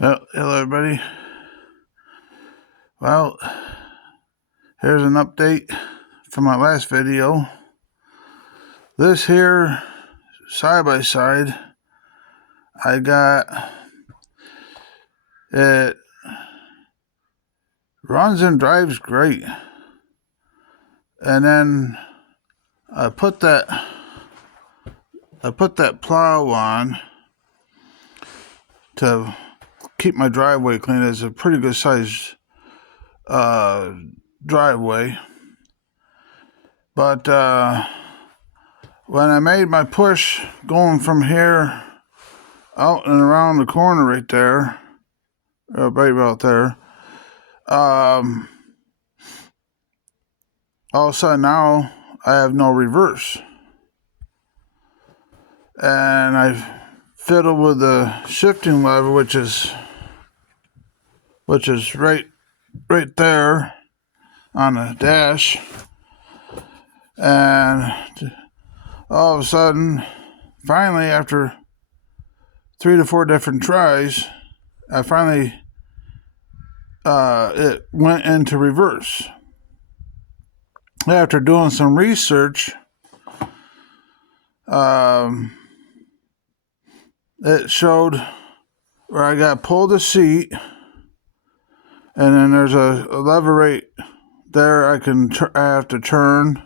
Well, hello everybody. Well, here's an update from my last video. This here side by side, I got it runs and drives great. And then I put that plow on to keep my driveway clean. It's a pretty good size driveway. But when I made my push going from here out and around the corner right there, right about there, all of a sudden now I have no reverse. And I fiddle with the shifting lever, which is right there on the dash. And all of a sudden, finally, after 3 to 4 different tries, I finally it went into reverse. After doing some research, it showed where I got pulled the seat, and then there's a lever right there I have to turn,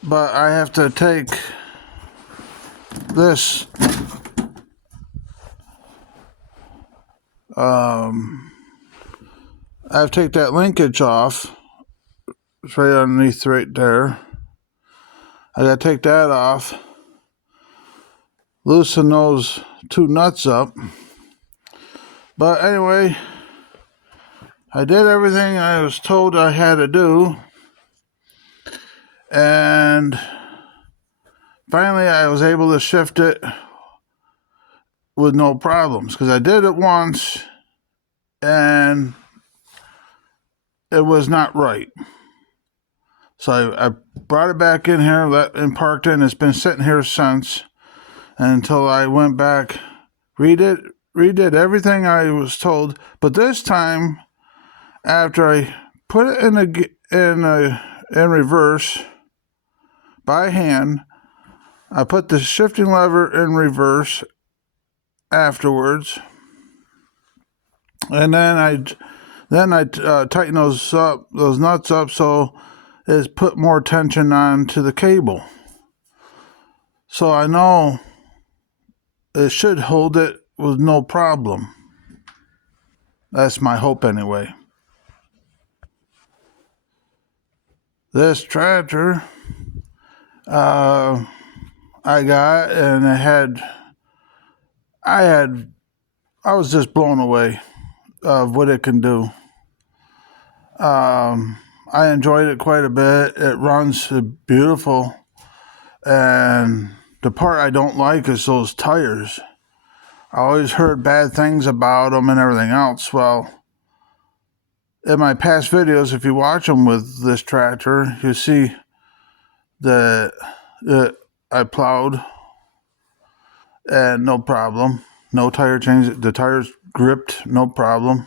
but I have to take this I have to take that linkage off. It's right underneath right there. I gotta take that off, loosen those 2 nuts up. But anyway, I did everything I was told I had to do, and finally I was able to shift it with no problems, because I did it once and it was not right. So I brought it back in here and parked it, and it's been sitting here since, until I went back, redid everything I was told. But this time, after I put it in reverse by hand, I put the shifting lever in reverse afterwards, and then I tighten those nuts up so it's put more tension on to the cable. So I know it should hold it with no problem. That's my hope anyway. This tractor I got, and I was just blown away of what it can do. I enjoyed it quite a bit. It runs beautiful, and the part I don't like is those tires. I always heard bad things about them and everything else. Well, in my past videos, if you watch them with this tractor, you see that I plowed and no problem. No tire change. The tires gripped, no problem.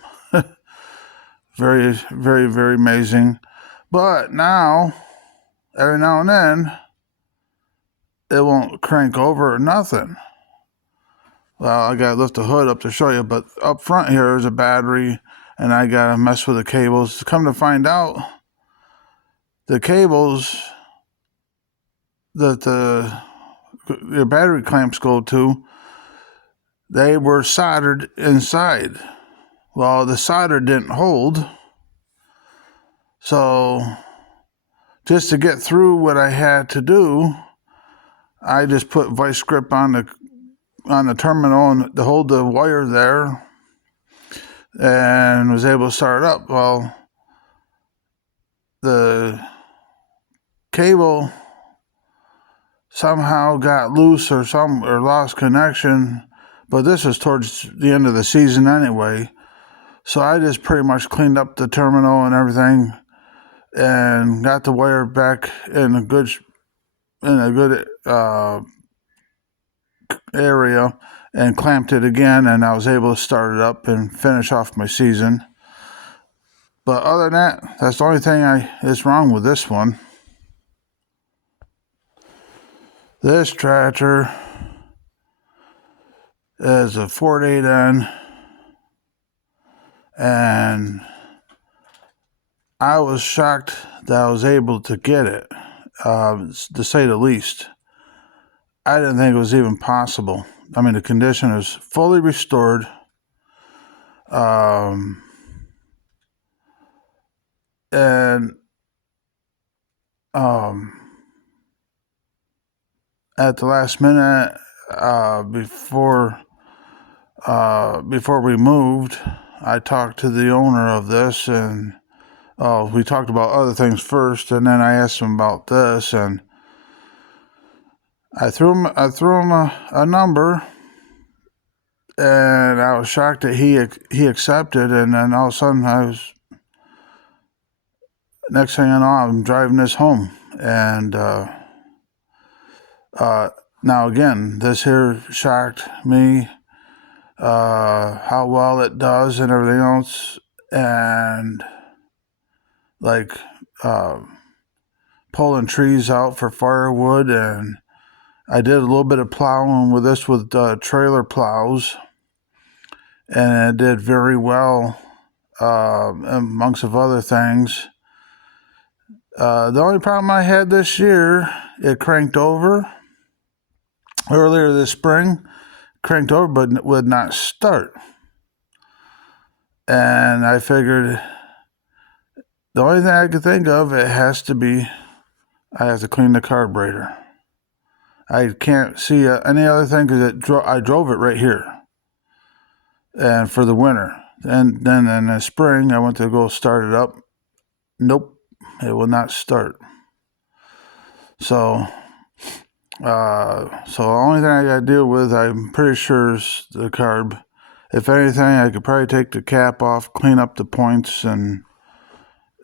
Very, very, very amazing. But now, every now and then, it won't crank over or nothing. Well, I gotta lift the hood up to show you, but up front here is a battery, and I gotta mess with the cables. Come to find out, the cables that the battery clamps go to, they were soldered inside. Well, the solder didn't hold, so just to get through what I had to do, I just put vice grip on the terminal and to hold the wire there, and was able to start up. Well, the cable somehow got loose or lost connection, but this was towards the end of the season anyway. So I just pretty much cleaned up the terminal and everything, and got the wire back in a good area, and clamped it again, and I was able to start it up and finish off my season. But other than that, that's the only thing is wrong with this one. This tractor is a Ford 8N, and I was shocked that I was able to get it, to say the least. I didn't think it was even possible. I mean, the condition is fully restored. And at the last minute, before we moved, I talked to the owner of this, and we talked about other things first, and then I asked him about this, and I threw him a number, and I was shocked that he accepted. And then all of a sudden, next thing I know, I'm driving this home, and now again, this here shocked me, how well it does and everything else, and like pulling trees out for firewood, and I did a little bit of plowing with this with trailer plows, and it did very well, amongst of other things. The only problem I had this year, it cranked over earlier this spring, but would not start. And I figured the only thing I could think of, I have to clean the carburetor. I can't see any other thing because I drove it right here, and for the winter. And then in the spring, I went to go start it up. Nope, it will not start. So the only thing I got to deal with, I'm pretty sure, is the carb. If anything, I could probably take the cap off, clean up the points, and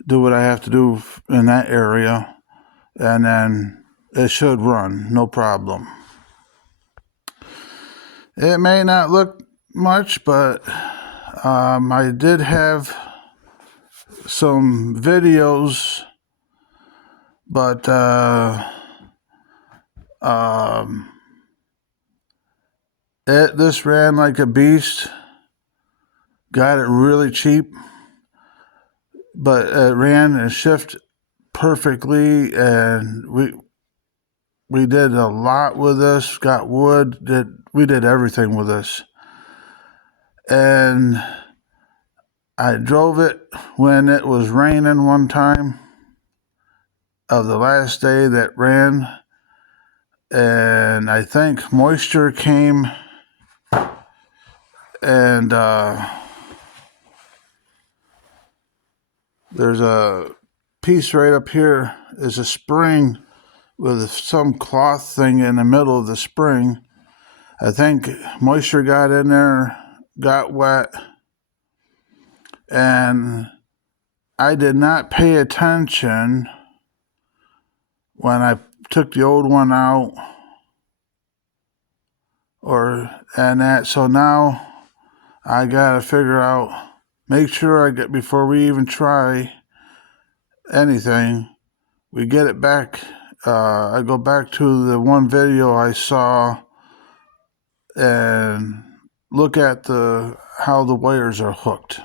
do what I have to do in that area, and then it should run, no problem. It may not look much, but I did have some videos, but this ran like a beast. Got it really cheap, but it ran and shifted perfectly, and we did a lot with this. Got wood. We did everything with this, and I drove it when it was raining one time of the last day that ran, and I think moisture came, and there's a piece right up here is a spring with some cloth thing in the middle of the spring. I think moisture got in there, got wet, and I did not pay attention when I took the old one out, so now I gotta figure out, make sure before we even try anything, we get it back. I go back to the one video I saw and look at how the wires are hooked.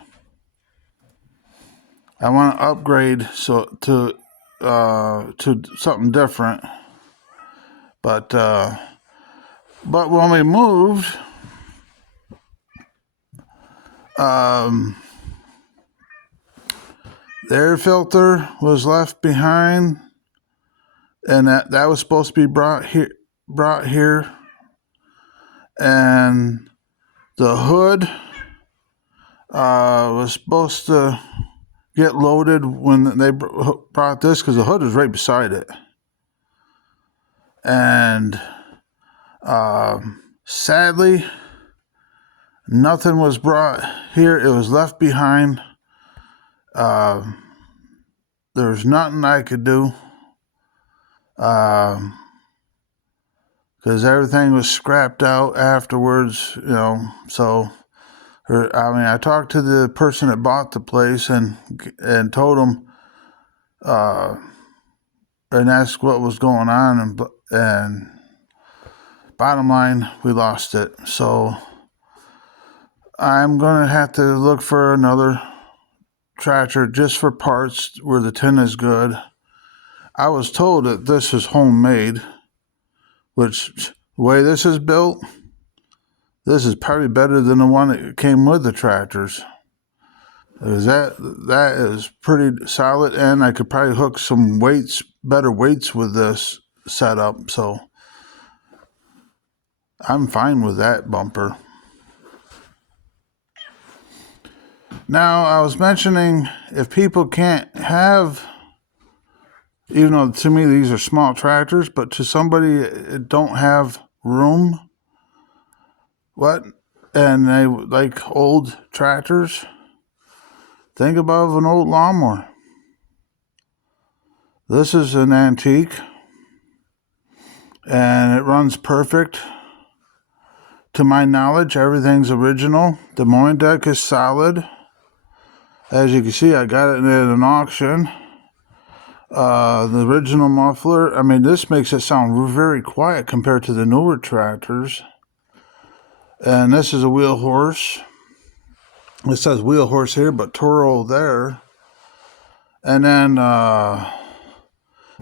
I want to upgrade to something different, but when we moved, the air filter was left behind, and that was supposed to be brought here, and the hood was supposed to get loaded when they brought this, because the hood was right beside it, and sadly, nothing was brought here. It was left behind. There's nothing I could do. because everything was scrapped out afterwards, so I talked to the person that bought the place and told him and asked what was going on, and bottom line, we lost it. So I'm gonna have to look for another tractor just for parts where the tin is good. I was told that this is homemade, which the way this is built, this is probably better than the one that came with the tractors. Because that is pretty solid, and I could probably hook some better weights with this setup. So I'm fine with that bumper. Now, I was mentioning if people can't have, even though to me these are small tractors, but to somebody that don't have room, and they like old tractors, think about an old lawnmower. This is an antique, and it runs perfect. To my knowledge, everything's original. The mowing deck is solid. As you can see, I got it at an auction. The original muffler, this makes it sound very quiet compared to the newer tractors. And this is a wheel horse. It says wheel horse here, but Toro there. And then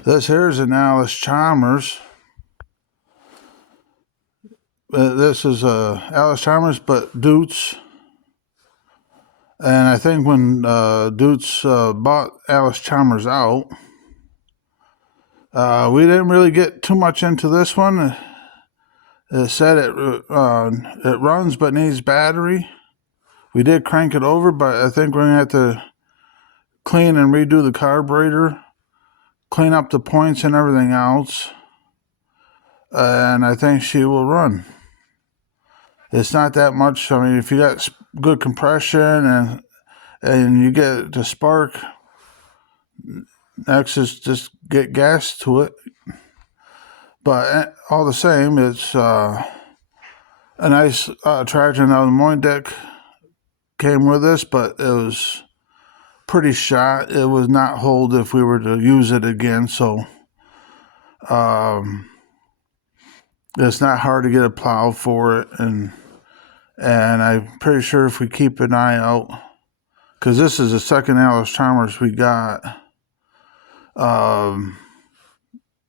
this here is an Allis-Chalmers. This is Allis-Chalmers, but Deutz. And I think when Deutz bought Allis-Chalmers out, we didn't really get too much into this one. It said it runs but needs battery. We did crank it over, but I think we're going to have to clean and redo the carburetor, clean up the points and everything else, and I think she will run. It's not that much. If you got good compression and you get it to spark, next is just get gas to it. But all the same, it's a nice tractor. Now the mowing deck came with this, but it was pretty shot. It would not hold if we were to use it again. So it's not hard to get a plow for it, and I'm pretty sure if we keep an eye out, because this is the second Allis-Chalmers we got.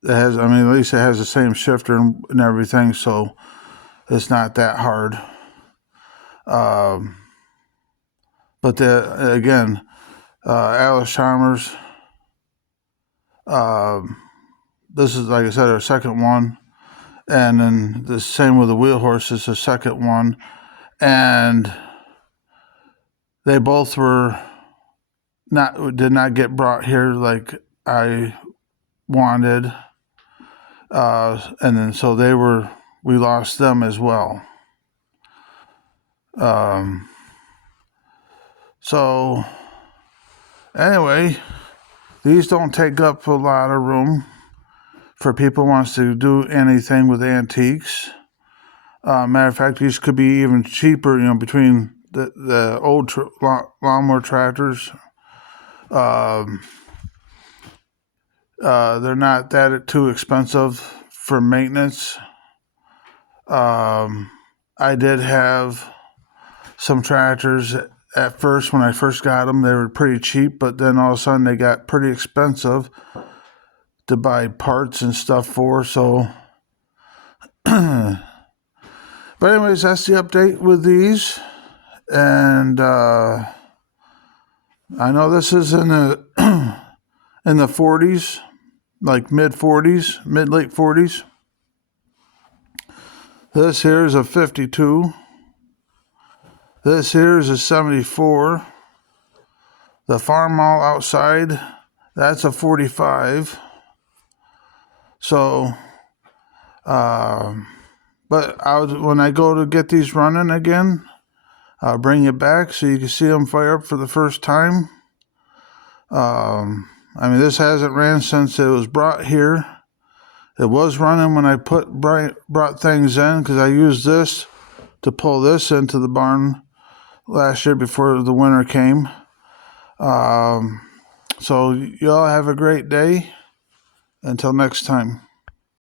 It has, at least it has the same shifter and everything, so it's not that hard. But again, Allis-Chalmers. This is, like I said, our second one, and then the same with the wheel horse is the second one, and they both did not get brought here like I wanted, and then so we lost them as well. So anyway, these don't take up a lot of room for people who wants to do anything with antiques. Matter of fact, these could be even cheaper, between the old lawnmower tractors. They're not that too expensive for maintenance. I did have some tractors at first. When I first got them, they were pretty cheap, but then all of a sudden they got pretty expensive to buy parts and stuff for. So but anyways, that's the update with these. And I know this is in the in the 40s, like late 40s. This here is a 52. This here is a 74. The Farmall outside, that's a 45. So, but when I go to get these running again, I'll bring you back so you can see them fire up for the first time. This hasn't ran since it was brought here. It was running when I brought things in, because I used this to pull this into the barn last year before the winter came. So y'all have a great day. Until next time.